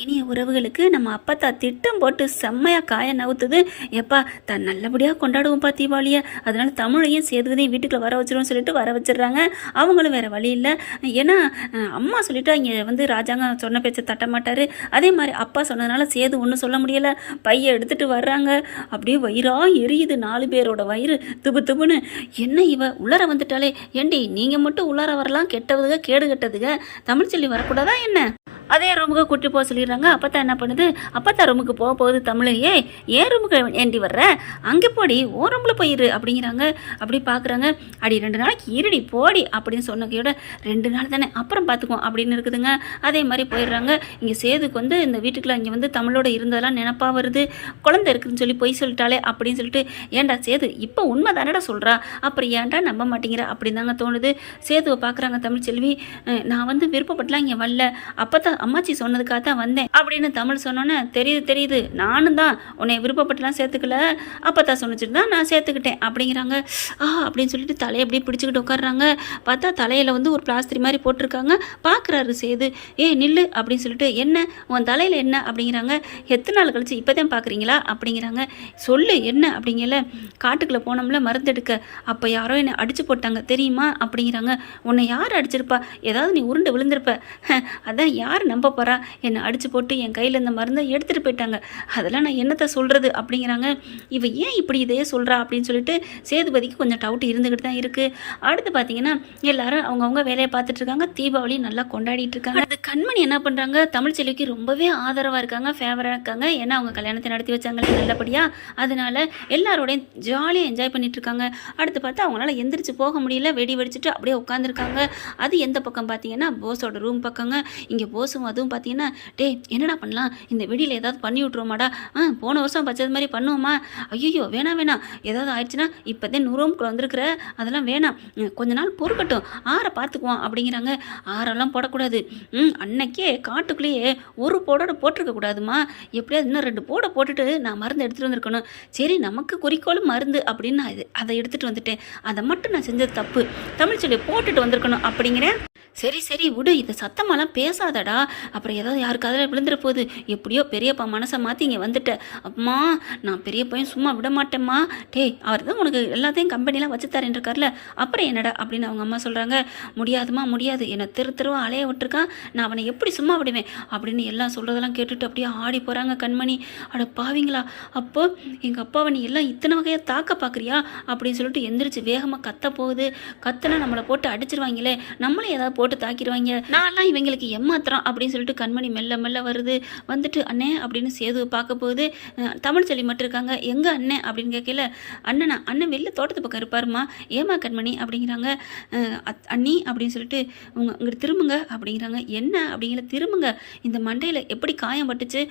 இனிய உறவுகளுக்கு நம்ம அப்பத்தா திட்டம் போட்டு செம்மையாக காய நவுத்துது. எப்பா தான் நல்லபடியாக கொண்டாடுவோம்ப்பா தீபாவளியை, அதனால தமிழையும் சேதுவதையும் வீட்டுக்குள்ள வர வச்சிருவோம்னு சொல்லிட்டு வர வச்சிடுறாங்க. அவங்களும் வேறு வழி இல்லை. ஏன்னா அம்மா சொல்லிட்டா இங்கே வந்து ராஜாங்க சொன்ன பேச்சை தட்ட மாட்டார். அதே மாதிரி அப்பா சொன்னதுனால சேது ஒன்றும் சொல்ல முடியலை. பையை எடுத்துகிட்டு வர்றாங்க. அப்படியே வயிறாக எரியுது 4 பேரோட வயிறு துபு துபுன்னு. என்ன இவ உள்ளார வந்துட்டாலே, ஏண்டி நீங்கள் மட்டும் உள்ளார வரலாம், கெட்டதுக கேடு கெட்டதுக, தமிழ்ச்செல்வி வரக்கூடாதா என்ன? அதே ரூமுக்கு கூட்டி போக சொல்லிடுறாங்க. அப்போ என்ன பண்ணுது, அப்போ ரூமுக்கு போக போகுது தமிழ். ஏன் ரூமுக்கு ஏண்டி வர்ற, அங்கே போடி ஓ ரூமில் போயிரு அப்படிங்கிறாங்க. அப்படி பார்க்குறாங்க. அடி 2 நாளைக்கு இருடி போடி அப்படின்னு சொன்னக்கையோட 2 நாள் தானே அப்புறம் பார்த்துக்குவோம் அப்படின்னு இருக்குதுங்க. அதே மாதிரி போயிடுறாங்க. இங்கே சேதுக்கு வந்து இந்த வீட்டுக்குள்ள இங்கே வந்து தமிழோட இருந்ததெல்லாம் நினப்பாக வருது. குழந்தை இருக்குதுன்னு சொல்லி பொய் சொல்லிட்டாலே அப்படின்னு சொல்லிட்டு, ஏன்டா சேது இப்போ உண்மை தானடா சொல்கிறா, அப்புறம் ஏன்டா நம்ப மாட்டேங்கிற அப்படின்னு தாங்க தோணுது. சேதுவை பார்க்குறாங்க தமிழ்ச்செல்வி. நான் வந்து விருப்பப்பட்டலாம் இங்கே வரல, அப்போ அம்மாச்சி சொன்னதுக்காக தான் வந்தேன் அப்படின்னு தமிழ் சொன்னோன்னே, தெரியுது நானும் தான் உன்னை விருப்பப்பட்டுலாம் சேர்த்துக்கல, அப்போ தான் சொன்னிச்சுட்டு தான் நான் சேர்த்துக்கிட்டேன் அப்படிங்கிறாங்க. அப்படின்னு சொல்லிட்டு தலையை அப்படியே பிடிச்சிக்கிட்டு உட்காடுறாங்க. பார்த்தா தலையில் வந்து ஒரு பிளாஸ்திரி மாதிரி போட்டிருக்காங்க. பார்க்குறாரு சேது. நில்லு அப்படின்னு சொல்லிட்டு, என்ன உன் தலையில் என்ன அப்படிங்கிறாங்க. எத்தனை நாள் கழிச்சு இப்போ தான் பார்க்குறீங்களா அப்படிங்கிறாங்க. சொல்லு என்ன அப்படிங்கல. காட்டுக்குள்ளே போனோம்ல மருந்து எடுக்க, அப்போ யாரோ என்னை அடிச்சு போட்டாங்க தெரியுமா அப்படிங்கிறாங்க. உன்னை யார் அடிச்சிருப்பா, ஏதாவது நீ உருண்டு விழுந்திருப்ப, அதான் யார் நம்ப போகிறா, என்னை அடித்து போட்டு என் கையில் இந்த மருந்தை எடுத்துகிட்டு போயிட்டாங்க, அதெல்லாம் நான் என்னத்தை சொல்கிறது அப்படிங்கிறாங்க. இவ ஏன் இப்படி இதே சொல்கிறா அப்படின்னு சொல்லிட்டு சேதுபதிக்கு கொஞ்சம் டவுட் இருந்துக்கிட்டு தான் இருக்குது. அடுத்து பார்த்தீங்கன்னா எல்லாரும் அவங்கவுங்க வேலையை பார்த்துட்டு இருக்காங்க. தீபாவளி நல்லா கொண்டாடிட்டு இருக்காங்க. அது கண்மணி என்ன பண்ணுறாங்க, தமிழ்ச்செல்விக்கு ரொம்பவே ஆதரவாக இருக்காங்க, ஃபேவராக இருக்காங்க. ஏன்னா அவங்க கல்யாணத்தை நடத்தி வச்சாங்களே நல்லபடியாக, அதனால எல்லாரோடையும் ஜாலியாக என்ஜாய் பண்ணிட்டு இருக்காங்க. அடுத்து பார்த்தா அவங்களால எந்திரிச்சு போக முடியல, வெடி வெடிச்சுட்டு அப்படியே உட்காந்துருக்காங்க. அது எந்த பக்கம் பார்த்தீங்கன்னா போஸோட ரூம் பக்கங்க. இங்கே போஸும் அதுவும் பார்த்தீங்கன்னா, என்னடா பண்ணலாம், இந்த வெடியில் ஏதாவது பண்ணி விட்ருவோமாடா, போன வருஷம் பச்சது மாதிரி பண்ணுவோமா, ஐயோ வேணாம் ஏதாவது ஆயிடுச்சுன்னா இப்போ தான் 100 ரூமுக்குள்ள வந்திருக்கிற, அதெல்லாம் வேணாம், கொஞ்ச நாள் பொறுக்கட்டும், ஆறை பார்த்துக்குவோம் அப்படிங்கிறாங்க. ஆரெல்லாம் போடக்கூடாது, அன்னைக்கே காட்டுக்குள்ளேயே ஒரு போடோட போட்டிருக்க கூடாதுமா, எப்படியாவது இன்னும் 2 போட போட்டுட்டு நான் மருந்து எடுத்துகிட்டு வந்திருக்கணும். சரி நமக்கு குறிக்கோளும் மருந்து அப்படின்னு நான் அதை எடுத்துகிட்டு வந்துட்டேன், அதை மட்டும் நான் செஞ்சது தப்பு, தமிழ்ச்செல்வி போட்டுட்டு வந்திருக்கணும் அப்படிங்கிறேன். சரி விடு, இதை சத்தமாலாம் பேசாதடா, அப்புறம் ஏதாவது யாருக்காவது விழுந்துட போகுது, எப்படியோ பெரியப்பா மனசை மாற்றி இங்கே வந்துட்டேன், அம்மா நான் பெரியப்பையும் சும்மா விட மாட்டேம்மா, அவர் தான் உனக்கு எல்லாத்தையும் கம்பெனிலாம் வச்சு தரேன் இருக்கார்ல, அப்புறம் என்னடா அப்படின்னு அவங்க அம்மா சொல்கிறாங்க. முடியாதுமா முடியாது, என்னை தெருவா அலைய விட்டுருக்கான், நான் அவனை எப்படி சும்மா விடுவேன் அப்படின்னு எல்லாம் சொல்கிறதெல்லாம் கேட்டுட்டு அப்படியே ஆடி போகிறாங்க கண்மணி. அட பாவீங்களா, அப்போ எங்கள் அப்பாவை நீ எல்லாம் இத்தனை வகையாக தாக்க பார்க்குறியா அப்படின்னு சொல்லிட்டு எந்திரிச்சு வேகமாக கத்த போகுது. கத்தனை நம்மளை போட்டு அடிச்சிருவாங்களே, நம்மளே ஏதாவது போட்டு தாக்கிடுவாங்க, நான்லாம் இவங்களுக்கு ஏமாத்துறோம் அப்படின்னு சொல்லிட்டு கண்மணி மெல்ல மெல்ல வருது. வந்துட்டு அண்ணே அப்படின்னு சேது பார்க்க போகுது. தமிழ்ச்செல்வி மட்டும் இருக்காங்க. எங்கே அண்ணன் அப்படின்னு கேட்கல, அண்ணன் வெளில தோட்டத்து பக்கம் இருப்பாருமா, ஏமா கண்மணி அப்படிங்கிறாங்க. அண்ணி அப்படின்னு சொல்லிட்டு இங்கிட்டு திரும்புங்க அப்படிங்கிறாங்க. என்ன அப்படிங்கிற திரும்புங்க, இந்த மண்டையில் எப்படி காயம் பட்டுச்சு,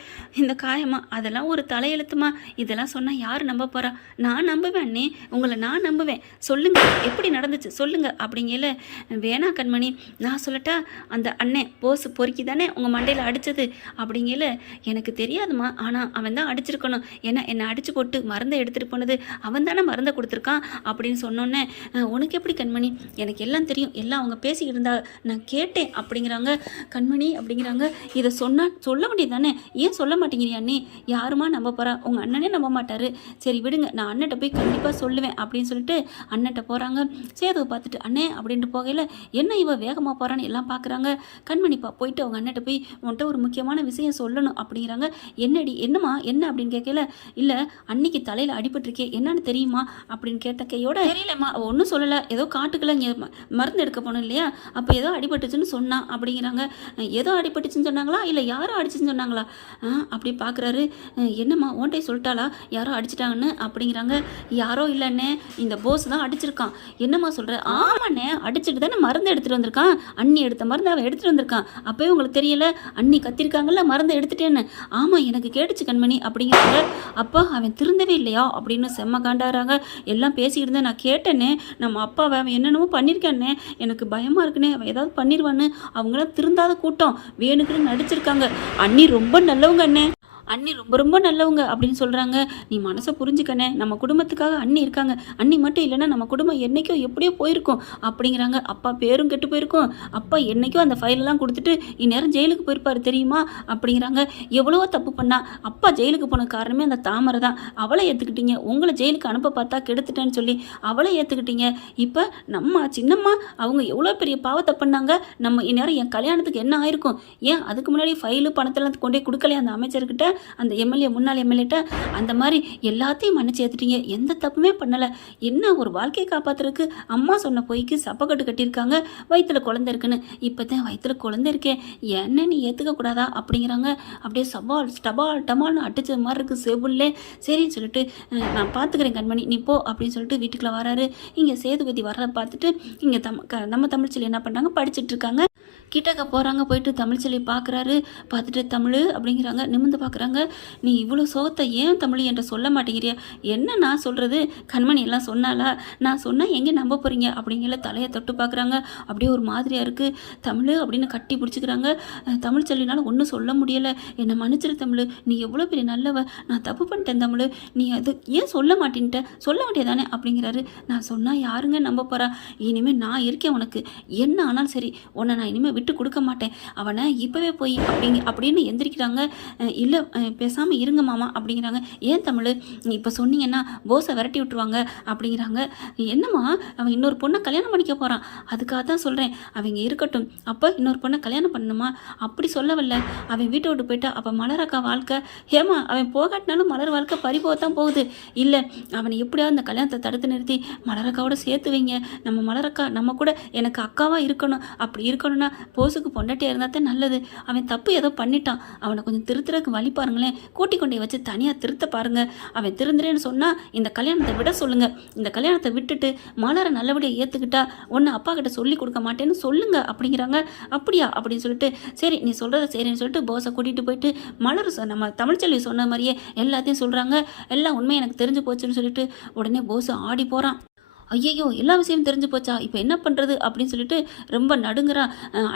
இந்த காயமா, அதெல்லாம் ஒரு தலையெழுத்துமா, இதெல்லாம் சொன்னால் யார் நம்ப போகிறா, நான் நம்புவேன் அண்ணே, உங்களை நான் நம்புவேன், சொல்லுங்க எப்படி நடந்துச்சு சொல்லுங்க அப்படிங்கல. வேணா கண்மணி நான் சொல்லட்டா, அந்த அண்ணன் போஸ் பொறுக்கி தானே உங்கள் மண்டையில் அடித்தது அப்படிங்கல. எனக்கு தெரியாதுமா, ஆனால் அவன் தான் அடிச்சிருக்கணும், ஏன்னா என்னை அடித்து போட்டு மருந்தை எடுத்துகிட்டு போனது அவன் தானே மருந்தை கொடுத்துருக்கான் அப்படின்னு சொன்னோன்னே, உனக்கு எப்படி கண்மணி, எனக்கு எல்லாம் தெரியும், எல்லாம் அவங்க பேசிக்கிட்டு இருந்தா நான் கேட்டேன் அப்படிங்கிறாங்க. கண்மணி அப்படிங்கிறாங்க. இதை சொல்ல வேண்டியது தானே, ஏன் சொல்ல மாட்டேங்கிறியா அண்ணே, யாருமா நம்ப போகிறா, உங்கள் அண்ணனே நம்ப மாட்டார், சரி விடுங்க நான் அண்ணன்ட்ட போய் கண்டிப்பாக சொல்லுவேன் அப்படின்னு சொல்லிட்டு அண்ணன்ட்ட போகிறாங்க. சேதுவை பார்த்துட்டு அண்ணே அப்படின்ட்டு போகையில், என்ன இவ வேகமாக போகிறான்னு எல்லாம் பார்க்குறாங்க. கண்மணிப்பா போயிட்டு அவங்க அண்ணன்ட்ட போய் உன்கிட்ட ஒரு முக்கியமான விஷயம் சொல்லணும் அப்படிங்கிறாங்க. என்னம்மா என்ன அப்படின்னு கேட்கல. இல்லை அன்னைக்கு தலையில் அடிபட்டிருக்கே, என்னன்னு தெரியுமா அப்படின்னு கேட்ட கையோட, தெரியலம்மா ஒன்றும் சொல்லலை, ஏதோ காட்டுக்குள்ள இங்கே மருந்து எடுக்க போனோம் இல்லையா, அப்போ ஏதோ அடிபட்டுச்சுன்னு சொன்னான் அப்படிங்கிறாங்க. ஏதோ அடிபட்டுச்சுன்னு சொன்னாங்களா, இல்லை யாரோ அடிச்சுன்னு சொன்னாங்களா அப்படி பார்க்குறாரு. என்னம்மா ஓன்ட்டை சொல்லிட்டாளா யாரோ அடிச்சிட்டாங்கன்னு அப்படிங்கிறாங்க. யாரோ இல்லைண்ணே, இந்த போஸ் தான் அடிச்சிருக்கான். என்னம்மா சொல்கிற, ஆமாண்ணே அடிச்சுட்டு தானே மருந்து எடுத்துகிட்டு வந்திருக்கான், அண்ணி எடுத்த மருந்து அவன் எடுத்துகிட்டு வந்திருக்கான், அப்போயே உங்களுக்கு தெரியல, அண்ணி கத்திருக்காங்கல்ல மருந்து எடுத்துட்டேன்னு. ஆமாம் எனக்கு கேட்டுச்சு கண்மணி அப்படிங்கிறாங்க. அப்போ அவன் திருந்தவே இல்லையா அப்படின்னு செம்ம காண்டாகிறாங்க. எல்லாம் பேசிக்கிட்டு இருந்தேன், நான் கேட்டேனே, நம்ம அப்பாவை அவன் என்னென்னமோ பண்ணியிருக்கானே, எனக்கு பயமாக இருக்குன்னே, அவன் ஏதாவது பண்ணிடுவான்னு, அவங்களாம் திருந்தாத கூட்டம் வேணுக்குன்னு நடிச்சிருக்காங்க, அண்ணி ரொம்ப நல்லவங்க அண்ணே அண்ணி ரொம்ப ரொம்ப நல்லவங்க அப்படின்னு சொல்கிறாங்க. நீ மனசை புரிஞ்சுக்கண்ணே, நம்ம குடும்பத்துக்காக அண்ணி இருக்காங்க. அண்ணி மட்டும் இல்லைன்னா நம்ம குடும்பம் என்றைக்கோ எப்படியோ போயிருக்கும் அப்படிங்கிறாங்க. அப்பா பேரும் கெட்டு போயிருக்கும். அப்பா என்றைக்கோ அந்த ஃபைலெல்லாம் கொடுத்துட்டு இந்நேரம் ஜெயிலுக்கு போயிருப்பாரு தெரியுமா அப்படிங்கிறாங்க. எவ்வளவோ தப்பு பண்ணா. அப்பா ஜெயிலுக்கு போன காரணமே அந்த தாமரை தான். அவளை ஏற்றுக்கிட்டீங்க. உங்களை ஜெயிலுக்கு அனுப்ப பார்த்தா கெடுத்துட்டேன்னு சொல்லி அவளை ஏற்றுக்கிட்டீங்க. இப்போ நம்ம சின்னம்மா அவங்க எவ்வளோ பெரிய பாவத்தை பண்ணாங்க. நம்ம இந்நேரம் என் கல்யாணத்துக்கு என்ன ஆயிருக்கும்? ஏன் அதுக்கு முன்னாடி ஃபைலு பணத்தெல்லாம் கொண்டே கொடுக்கலையே அந்த அமைச்சர்கிட்ட, அந்த எம்எல்ஏ முன்னாள் எம்எல்ஏட்ட? அந்த மாதிரி எல்லாத்தையும் மன்னிச்சு ஏற்றுட்டீங்க. எந்த தப்புமே பண்ணலை. என்ன ஒரு வாழ்க்கையை காப்பாற்றுறதுக்கு அம்மா சொன்ன பொய்க்கு சப்பக்கட்டு கட்டியிருக்காங்க. வயிற்றுல குழந்தை இருக்குன்னு. இப்போ தான் வயிற்றுல குழந்தை இருக்கேன், என்ன நீ ஏற்றுக்க கூடாதா அப்படிங்கிறாங்க. அப்படியே சவால் டபால் டமால்னு அடிச்ச மாதிரி இருக்குது செவுல்லே. சரின்னு சொல்லிட்டு நான் பார்த்துக்கிறேன் கண்மணி நீ போ அப்படின்னு சொல்லிட்டு வீட்டுக்குள்ளே வராரு. இங்கே சேதுபதி வர்றதை பார்த்துட்டு இங்கே நம்ம தமிழ்ச்செல்வி என்ன பண்ணுறாங்க, படிச்சுட்டு இருக்காங்க. கிட்டக்க போகிறாங்க. போயிட்டு தமிழ்ச்செல்வி பார்க்குறாரு. பார்த்துட்டு தமிழ் அப்படிங்கிறாங்க. நிமிர்ந்து பார்க்குறாங்க. நீ இவ்வளோ சோகத்தை ஏன் தமிழ் என்ற சொல்ல மாட்டேங்கிறியா? என்ன நான் சொல்கிறது? கண்மணி எல்லாம் சொன்னாலா? நான் சொன்னால் எங்கே நம்ப போகிறீங்க அப்படிங்கிற தலையை தொட்டு பார்க்குறாங்க. அப்படியே ஒரு மாதிரியாக இருக்குது. தமிழ் அப்படின்னு கட்டி பிடிச்சிக்கிறாங்க. தமிழ்ச்செல்வினால ஒன்றும் சொல்ல முடியலை. என்னை மன்னிச்சிரு தமிழ், நீ எவ்வளோ பெரிய நல்லவ, நான் தப்பு பண்ணிட்டேன் தமிழ், நீ அது ஏன் சொல்ல மாட்டேன்ட்ட, சொல்ல வேண்டியதானே அப்படிங்கிறாரு. நான் சொன்னால் யாருங்க நம்ப போகிறா? இனிமேல் நான் இருக்கேன் உனக்கு, என்ன ஆனாலும் சரி உன்னை நான் இனிமேல் விட்டு கொடுக்க மாட்டேன். அவனை இப்போவே போய் அப்படின்னு எந்திரிக்கிறாங்க. இல்லை பேசாமல் இருங்க மாமா அப்படிங்கிறாங்க. ஏன் தமிழ், இப்போ சொன்னீங்கன்னா போஸை விரட்டி விட்டுருவாங்க அப்படிங்கிறாங்க. என்னம்மா, அவன் இன்னொரு பொண்ணை கல்யாணம் பண்ணிக்க போகிறான், அதுக்காக தான் சொல்கிறேன். அவங்க இருக்கட்டும், அப்போ இன்னொரு பொண்ணை கல்யாணம் பண்ணணுமா? அப்படி சொல்லவில்லை. அவன் வீட்டை விட்டு போயிட்டா அப்போ மலரக்கா வாழ்க்கை, ஏமா அவன் போகாட்டினாலும் மலர் வாழ்க்கை பறிபோகத்தான் போகுது. இல்லை, அவனை எப்படியாவது அந்த கல்யாணத்தை தடுத்து நிறுத்தி மலரக்காவோட சேர்த்து வைங்க. நம்ம மலரக்கா நம்ம கூட எனக்கு அக்காவாக இருக்கணும். அப்படி இருக்கணும்னா போஸுக்கு பொண்டாட்டியாக இருந்தால் தான் நல்லது. அவன் தப்பு ஏதோ பண்ணிட்டான், அவனை கொஞ்சம் திருத்துறதுக்கு வழி பாருங்களேன். கூட்டி கொண்டே வச்சு தனியாக திருத்த பாருங்க. அவன் திருந்துறேன்னு சொன்னால் இந்த கல்யாணத்தை விட சொல்லுங்கள். இந்த கல்யாணத்தை விட்டுட்டு மலரை நல்லபடியாக ஏற்றுக்கிட்டா ஒன்று அப்பா கிட்ட சொல்லி கொடுக்க மாட்டேன்னு சொல்லுங்க அப்படிங்கிறாங்க. அப்படியா அப்படின்னு சொல்லிட்டு சரி நீ சொல்கிறத சரின்னு சொல்லிட்டு போஸை கூட்டிகிட்டு போயிட்டு மலர் நம்ம தமிழ்ச்செல்வி சொன்ன மாதிரியே எல்லாத்தையும் சொல்கிறாங்க. எல்லாம் உண்மை எனக்கு தெரிஞ்சு போச்சுன்னு சொல்லிட்டு உடனே போஸ் ஆடி போகிறான். ஐயையோ எல்லா விஷயமும் தெரிஞ்சு போச்சா, இப்போ என்ன பண்ணுறது அப்படின்னு சொல்லிட்டு ரொம்ப நடுங்குறா.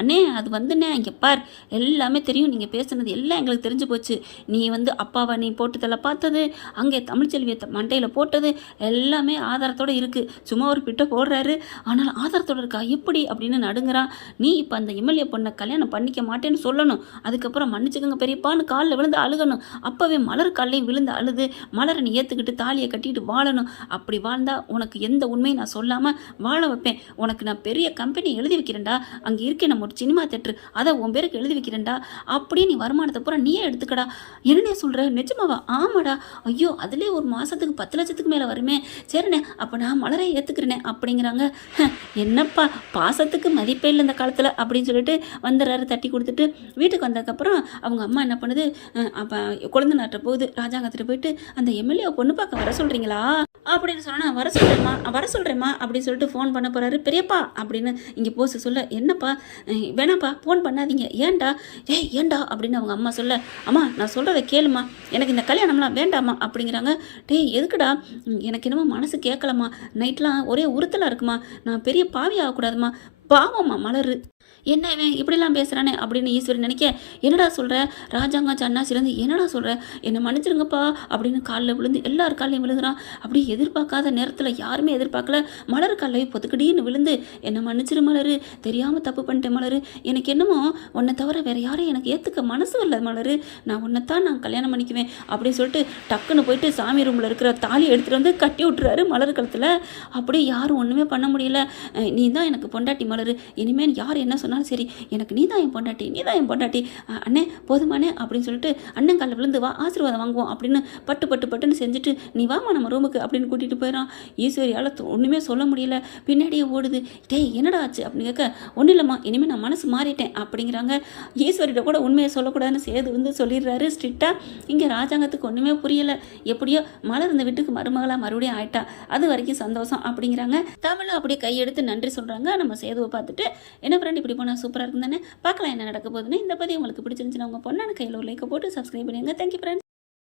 அண்ணே அது வந்துண்ணே இங்கே பார், எல்லாமே தெரியும், நீங்கள் பேசுனது எல்லாம் எங்களுக்கு தெரிஞ்சு போச்சு. நீ அப்பாவை நீ போட்டுதல பார்த்தது, அங்கே தமிழ்ச்செல்வியை மண்டையில் போட்டது எல்லாமே ஆதாரத்தோடு இருக்குது. சும்மா ஒரு பிட்டை போடுறாரு, ஆனால் ஆதாரத்தோடு இருக்கா எப்படி அப்படின்னு நடுங்குறான். நீ இப்போ அந்த எம்எல்ஏ பொண்ணை கல்யாணம் பண்ணிக்க மாட்டேன்னு சொல்லணும். அதுக்கப்புறம் மன்னிச்சுக்கோங்க பெரியப்பான்னு காலில் விழுந்து அழுகணும். அப்போவே மலர் காலையும் விழுந்து அழுது மலரை நீ ஏற்றுக்கிட்டு தாலியை கட்டிட்டு வாழணும். அப்படி வாழ்ந்தால் உனக்கு எந்த உண்மையை நான் சொல்லாமல் வாழ வைப்பேன். உனக்கு நான் பெரிய கம்பெனி எழுதி வைக்கிறேன்டா, அங்கே இருக்கே நம்ம ஒரு சினிமா தேட்டரு, அதை உன் பேருக்கு எழுதி வைக்கிறேன்டா. அப்படியே நீ வருமானத்தை பூரா நீயே எடுத்துக்கடா. என்னன்னே சொல்கிற, நிஜமாவா? ஆமாடா. ஐயோ அதுலேயே ஒரு மாதத்துக்கு 10 லட்சத்துக்கு மேலே வருமே. சரிண்ணே அப்போ நான் மலரை ஏற்றுக்கிறேனே அப்படிங்கிறாங்க. என்னப்பா பாசத்துக்கு மதிப்பே இல்லை இந்த காலத்தில் அப்படின்னு சொல்லிட்டு வந்துடுறாரு. தட்டி கொடுத்துட்டு வீட்டுக்கு வந்ததுக்கப்புறம் அவங்க அம்மா என்ன பண்ணுது, அப்போ குழந்தை நாட்ட போகுது. ராஜாங்கத்திட்ட போயிட்டு அந்த எம்எல்ஏ பொண்ணு பார்க்க வர சொல்கிறீங்களா அப்படின்னு சொன்னால் வர சொல்கிறேம்மா அப்படின்னு சொல்லிட்டு ஃபோன் பண்ண போகிறாரு. பெரியப்பா அப்படின்னு இங்கே போஸ் சொல்ல, என்னப்பா வேணாப்பா ஃபோன் பண்ணாதீங்க. ஏன்டா அப்படின்னு அவங்க அம்மா சொல்ல, அம்மா நான் சொல்கிறத கேளுமா, எனக்கு இந்த கல்யாணம்லாம் வேண்டாமா அப்படிங்கிறாங்க. எதுக்குடா, எனக்கு என்னமோ மனசு கேட்கலம்மா, நைட்லாம் ஒரே உறுத்தலாக இருக்குமா, நான் பெரிய பாவி ஆகக்கூடாதுமா, பாவம்மா மலரு, என்ன இவன் இப்படிலாம் பேசுகிறானே அப்படின்னு ஈஸ்வரி நினைக்க, என்னடா சொல்கிற ராஜாங்க சன்னாசிலேருந்து என்னடா சொல்கிற, என்னை மன்னிச்சிருங்கப்பா அப்படின்னு காலில் விழுந்து எல்லார் காலையும் விழுகிறான். அப்படி எதிர்பார்க்காத நேரத்தில் யாருமே எதிர்பார்க்கல. மலர் காலையை பொதுக்கடின்னு விழுந்து என்னை மன்னிச்சிரு மலரு, தெரியாமல் தப்பு பண்ணிட்டேன் மலரு, எனக்கு என்னமோ உன்னை தவிர வேறு யாரும் எனக்கு ஏற்றுக்க மனசு இல்லை மலரு, நான் உன்னைத்தான் நான் கல்யாணம் பண்ணிக்குவேன் அப்படின்னு சொல்லிட்டு டக்குன்னு போயிட்டு சாமி ரூமில் இருக்கிற தாலி எடுத்துகிட்டு கட்டி விட்டுறாரு மலர் கழுத்தில். அப்படியே யாரும் ஒன்றுமே பண்ண முடியல. நீ தான் எனக்கு பொண்டாட்டி மலரு, இனிமேல் யார் என்ன சொன்னாலும் சரி, எனக்கு நீ தான் என் பொண்டாட்டி அண்ணே போதுமானே அப்படின்னு சொல்லிட்டு அண்ணன் காலில் விழுந்து வா ஆசீர்வாதம் வாங்குவோம் அப்படின்னு பட்டுன்னு செஞ்சுட்டு நீ வாமா நம்ம ரூமுக்கு அப்படின்னு கூட்டிகிட்டு போயிடறான். ஈஸ்வரியால் ஒன்றுமே சொல்ல முடியல. பின்னாடியே ஓடுது. என்னடா ஆச்சு அப்படின்னு கேட்க, ஒன்றும் இல்லைம்மா இனிமேல் நான் மனசு மாறிட்டேன் அப்படிங்கிறாங்க. ஈஸ்வரிட்ட கூட உண்மையை சொல்லக்கூடாதுன்னு சேது சொல்லிடுறாரு ஸ்ட்ரிக்டாக. இங்கே ராஜாங்கத்துக்கு ஒன்றுமே புரியலை. எப்படியோ மலர் இந்த வீட்டுக்கு மருமகளாக மறுபடியும் ஆயிட்டா, அது வரைக்கும் சந்தோஷம் அப்படிங்கிறாங்க. தமிழ் அப்படியே கையெடுத்து நன்றி சொல்கிறாங்க. நம்ம சேதுவை பார்த்துட்டு, என்ன ஃப்ரெண்ட் இப்படி போனால் சூப்பராக இருக்கும் தானே, பார்க்கலாம் என்ன நடக்க போகுதுன்னு. இந்த பதிவு உங்களுக்கு பிடிச்சிருந்துச்சுன்னா உங்கள் பொண்ணான கையில் ஒரு லைக்கை போட்டு சப்ஸ்கிரைப் பண்ணுங்க. Thank you friends.